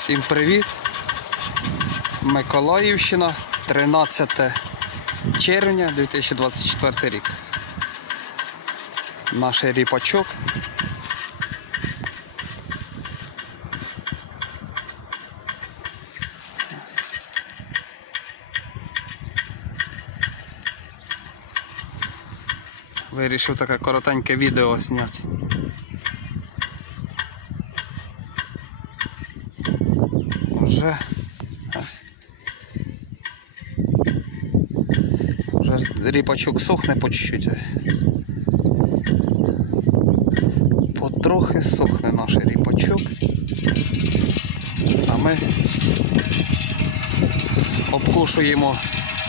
Всім привіт! Миколаївщина, 13 червня 2024 рік. Наш ріпачок. Вирішив таке коротеньке відео зняти. Вже. Вже ріпачок сохне по чуть-чуть. Потрохи сохне наш ріпачок. А ми обкушуємо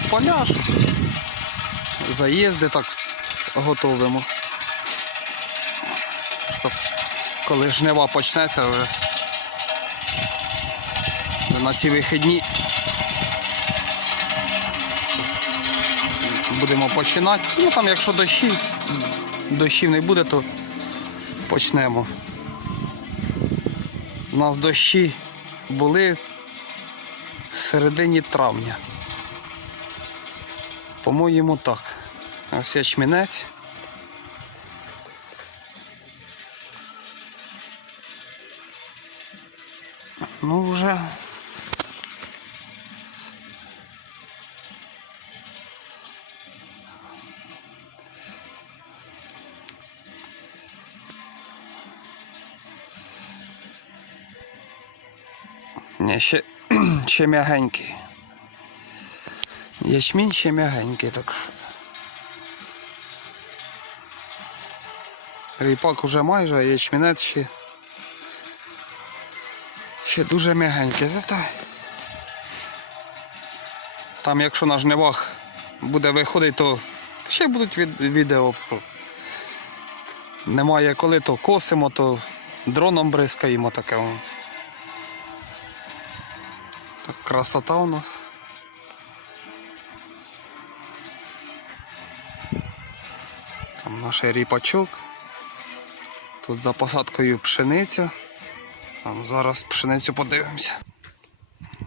поляж, заїзди так готовимо. Коли жнива почнеться, вже на ці вихідні будемо починати. Ну там якщо дощів, дощів не буде, то почнемо. У нас дощі були в середині травня. По-моєму так. Ось ячмінець. Ну вже. Ні, ще, ще м'ягенький. Ячмінь ще м'ягенький, так. Ріпак уже майже, а ячмінець ще. Ще дуже м'ягенький. Там якщо на жнивах буде виходити, то ще будуть від, відео. Немає коли, то косимо, то дроном бризкаємо таке. Так, красота у нас. Там наш ріпачок. Тут за посадкою пшениця. Там зараз пшеницю подивимося.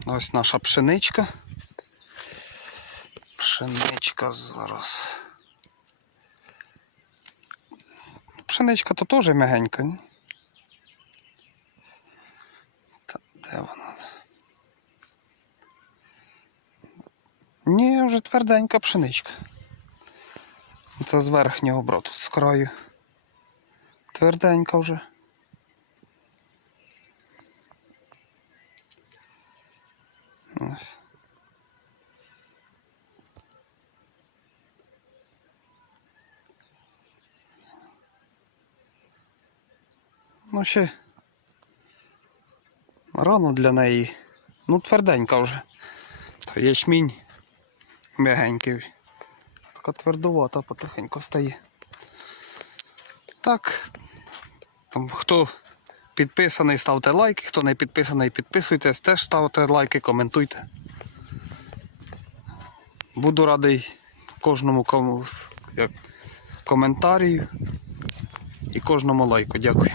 Ось наша пшеничка. Пшеничка зараз. Пшеничка то теж м'ягенька. ні? Ні, вже тверденька пшеничка. Це з верхнього броту, з краю. Тверденька вже. Ось. Ну ще рано для неї. Ну, тверденька вже. Та ячмінь м'ягенький. Така твердувата потихеньку стає. Так. Там, хто підписаний, ставте лайки, хто не підписаний, підписуйтесь, теж ставте лайки, коментуйте. Буду радий кожному кому як, коментарію і кожному лайку. Дякую.